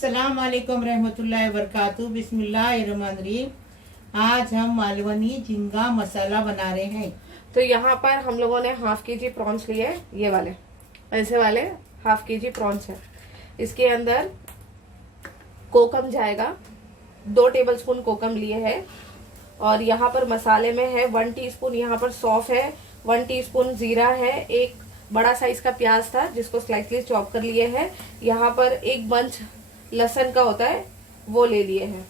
अस्सलाम वालेकुम रहमतुल्लाहि व बरकातहू। बिस्मिल्लाहिर्रहमानिर्रहीम। आज हम मालवनी झींगा मसाला बना रहे हैं। तो यहाँ पर हम लोगों ने हाफ के जी प्रॉन्स लिए, ये वाले ऐसे वाले हाफ के जी प्रॉन्स है। इसके अंदर कोकम जाएगा, 2 टेबलस्पून कोकम लिए है। और यहाँ पर मसाले में है 1 टीस्पून यहाँ पर सौंफ है, 1 टीस्पून जीरा है, एक बड़ा साइज का प्याज था जिसको स्लाइसली चॉप कर लिए है। यहाँ पर एक बंच लहसुन का होता है वो ले लिए हैं।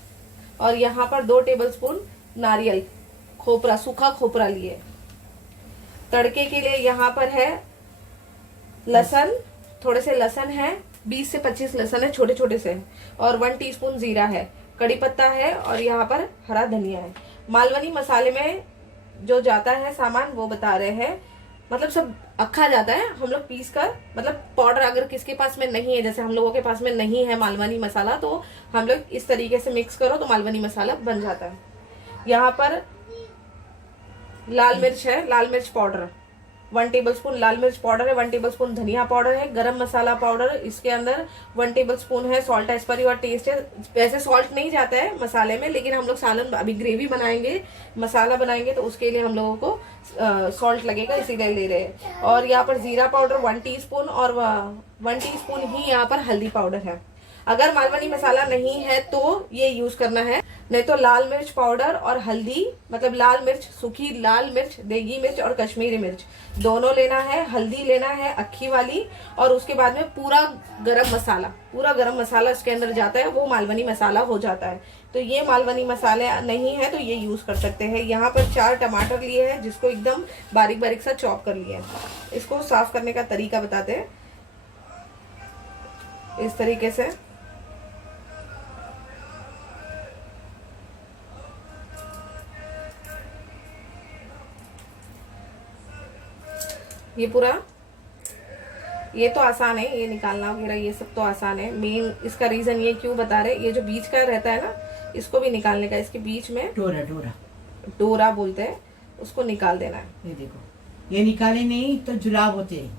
और यहाँ पर 2 टेबलस्पून नारियल खोपरा, सूखा खोपरा लिए। तड़के के लिए यहाँ पर है लहसुन, थोड़े से लहसुन है, 20 से 25 लहसुन है छोटे छोटे से, और 1 टीस्पून जीरा है, कड़ी पत्ता है, और यहाँ पर हरा धनिया है। मालवनी मसाले में जो जाता है सामान वो बता रहे हैं, मतलब सब अक्खा जाता है। हम लोग पीस कर, मतलब पाउडर अगर किसके पास में नहीं है, जैसे हम लोगों के पास में नहीं है मालवनी मसाला, तो हम लोग इस तरीके से मिक्स करो तो मालवनी मसाला बन जाता है। यहाँ पर लाल मिर्च है, लाल मिर्च पाउडर 1 टेबलस्पून लाल मिर्च पाउडर है, 1 टेबलस्पून धनिया पाउडर है, गरम मसाला पाउडर इसके अंदर 1 टेबलस्पून है, salt as per your taste है। वैसे सॉल्ट नहीं जाता है मसाले में, लेकिन हम लोग सालन अभी ग्रेवी बनाएंगे, मसाला बनाएंगे, तो उसके लिए हम लोगों को सॉल्ट लगेगा, इसीलिए ले रहे हैं। और यहाँ पर जीरा पाउडर 1 टीस्पून और 1 टीस्पून ही यहाँ पर हल्दी पाउडर है। अगर मालवनी मसाला नहीं है तो ये यूज करना है, नहीं तो लाल मिर्च पाउडर और हल्दी, मतलब लाल मिर्च, सूखी लाल मिर्च, देगी मिर्च और कश्मीरी मिर्च दोनों लेना है, हल्दी लेना है अक्खी वाली, और उसके बाद में पूरा गरम मसाला इसके अंदर जाता है, वो मालवनी मसाला हो जाता है। तो ये मालवनी मसाले नहीं है तो ये यूज कर सकते हैं। यहाँ पर 4 टमाटर लिए हैं जिसको एकदम बारीक बारीक सा चॉप कर लिया है। इसको साफ करने का तरीका बताते हैं, इस तरीके से। ये पूरा, ये तो आसान है, ये निकालना वगैरह ये सब तो आसान है। मेन इसका रीजन ये क्यों बता रहे, ये जो बीच का रहता है ना, इसको भी निकालने का। इसके बीच में डोरा बोलते हैं, उसको निकाल देना है। ये देखो, ये निकाले नहीं तो जुलाब होते हैं।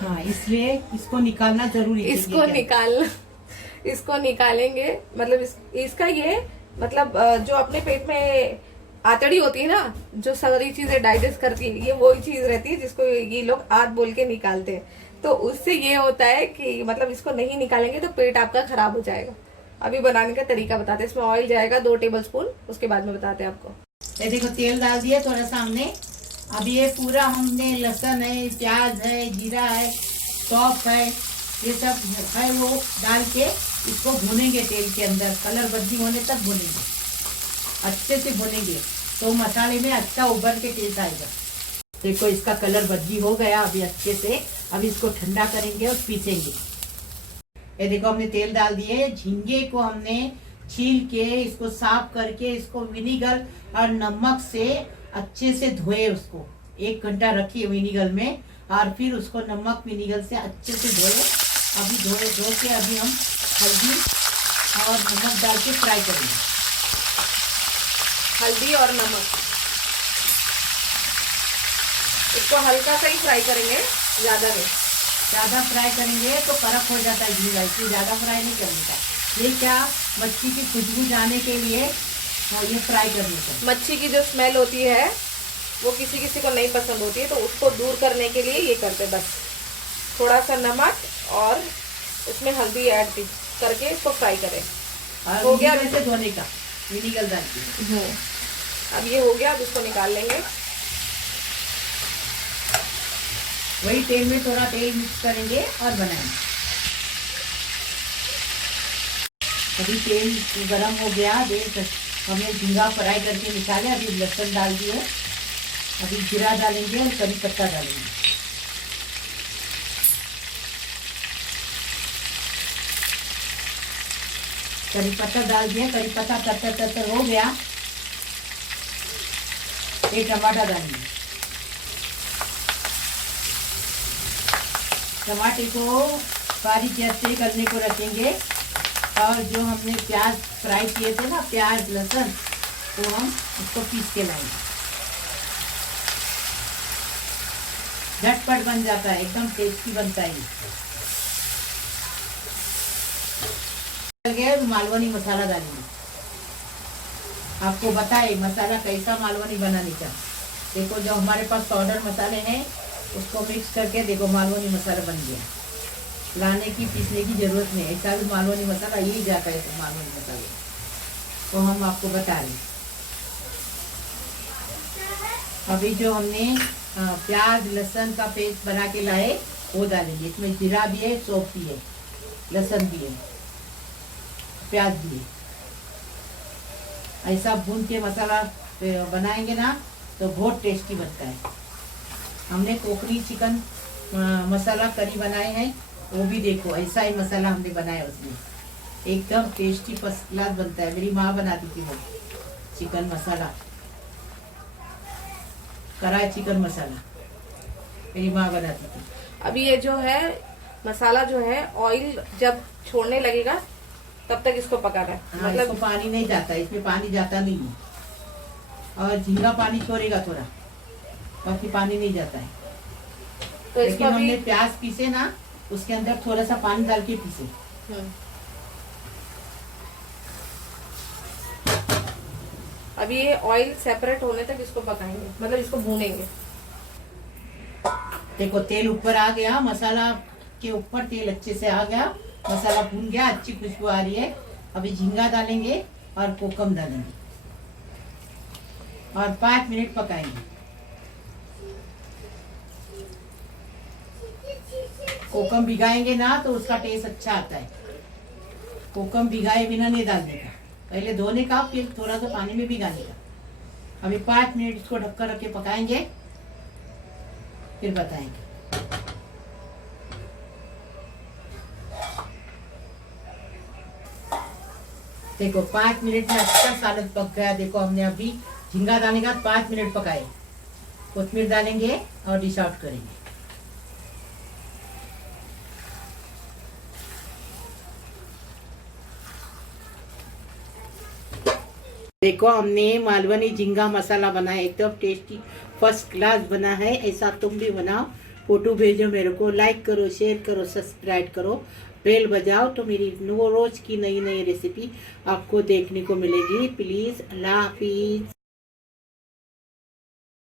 हाँ, इसलिए इसको निकालना जरूरी है। इसको निकालेंगे, मतलब इसका ये मतलब जो अपने पेट में आतड़ी होती है ना, जो सारी चीजें डाइजेस्ट करती है, ये वही चीज रहती है जिसको ये लोग आत बोल के निकालते हैं। तो उससे ये होता है कि मतलब इसको नहीं निकालेंगे तो पेट आपका खराब हो जाएगा। अभी बनाने का तरीका बताते हैं। इसमें ऑयल जाएगा 2 टेबलस्पून, उसके बाद में बताते हैं आपको। ये देखो, तेल डाल दिया थोड़ा सा हमने। अब ये पूरा हमने लहसुन है, प्याज है, जीरा है, सौंफ है, ये सब है, वो डाल के इसको भूनेंगे तेल के अंदर। कलर बदली होने तक भूनेंगे, अच्छे से भूनेंगे तो मसाले में अच्छा उभर के टेस्ट आएगा। देखो, इसका कलर बदली हो गया अभी अच्छे से। अब इसको ठंडा करेंगे और पीसेंगे। ये देखो, हमने तेल डाल दिए। झींगे को हमने छील के, इसको साफ करके, इसको विनीगर और नमक से अच्छे से धोए। उसको 1 घंटा रखिए विनीगर में, और फिर उसको नमक विनीगर से अच्छे से धोए। अभी धो के अभी हम हल्दी और नमक डाल के फ्राई करेंगे। हल्दी और नमक, इसको हल्का सा ही फ्राई करेंगे, ज्यादा नहीं। ज्यादा फ्राई करेंगे तो कड़क हो जाता है झींगा, इसलिए ज्यादा फ्राई नहीं करने का। ये क्या, मच्छी की खुशबू जाने के लिए ये फ्राई करने का। मच्छी की जो स्मेल होती है वो किसी किसी को नहीं पसंद होती है, तो उसको दूर करने के लिए ये करते। बस थोड़ा सा नमक और उसमें हल्दी ऐड करके इसको फ्राई करें। हो गया वैसे धोने का, विनीगर डाल के। अब ये हो गया, अब इसको निकाल लेंगे। वही तेल में थोड़ा तेल मिक्स करेंगे और बनाएंगे। अभी तेल गरम हो गया, देख हमने झींगा फ्राई करके निकाले। अभी लहसुन डाल दिए, अभी जीरा डालेंगे और करी पत्ता डालेंगे। करी पत्ता डाल दिया, करी पत्ता तर हो गया। एक टमाटर डालेंगे। टमाटे को बारीक गैस से करने को रखेंगे, और जो हमने प्याज फ्राई किए थे ना, प्याज लहसुन, वो हम उसको पीस के लाएंगे। झटपट बन जाता है, एकदम टेस्टी बनता है। गया तो मालवनी मसाला डालेंगे। आपको बताए मसाला कैसा मालवनी बनाने का। देखो जो हमारे पास पाउडर मसाले हैं उसको मिक्स करके देखो मालवनी मसाला बन गया। लाने की पीसने की जरूरत नहीं, ऐसा भी मालवनी मसाला यही जाता है। तो मालवनी मसाले तो हम आपको बता रहे। अभी जो हमने प्याज लहसुन का पेस्ट बना के लाए वो डालेंगे। इसमें जीरा भी है, सौंफ भी है, लहसुन भी है, प्याज भी है। ऐसा भून के मसाला बनाएंगे ना तो बहुत टेस्टी बनता है। हमने कोकनी चिकन मसाला करी बनाए हैं, वो भी देखो ऐसा ही मसाला हमने बनाया। उसमें एकदम टेस्टी फर्स्ट क्लास बनता है। मेरी माँ बनाती थी वो चिकन मसाला, कढ़ाई चिकन मसाला मेरी माँ बनाती थी। अभी ये जो है मसाला जो है ऑयल जब छोड़ने लगेगा तब तक इसको पकाना है। हाँ, मतलब इसको पानी नहीं जाता, इसमें पानी जाता नहीं है। और झींगा पानी छोड़ेगा थोड़ा, बाकी पानी नहीं जाता है। तो इसको लेकिन हमने अभी प्याज पीसे ना उसके अंदर थोड़ा सा पानी डाल के पीसे। अभी ये ऑयल सेपरेट होने तक इसको पकाएंगे, मतलब इसको भूनेंगे। देखो तेल ऊपर आ गया, मसाला के ऊपर तेल अच्छे से आ गया, मसाला भून गया, अच्छी खुशबू आ रही है। अभी झींगा डालेंगे और कोकम डालेंगे और 5 मिनट पकाएंगे। कोकम भिगाएंगे ना तो उसका टेस्ट अच्छा आता है। कोकम भिगाए बिना नहीं डालने का, पहले धोने का फिर थोड़ा सा पानी में भिगाने का। अभी 5 मिनट इसको ढककर रख के पकाएंगे, फिर बताएंगे। देखो 5 मिनट में अच्छा सालन पक गया। देखो हमने अभी झींगा डालने का 5 मिनट पकाए। कोथमीर डालेंगे और डिश आउट करेंगे। देखो हमने मालवनी झींगा मसाला बनाया, एकदम टेस्टी फर्स्ट क्लास बना है। ऐसा तुम भी बनाओ, फोटो भेजो मेरे को, लाइक करो, शेयर करो, सब्सक्राइब करो, बेल बजाओ तो मेरी रोज की नई नई रेसिपी आपको देखने को मिलेगी। प्लीज़, अल्लाह हाफिज।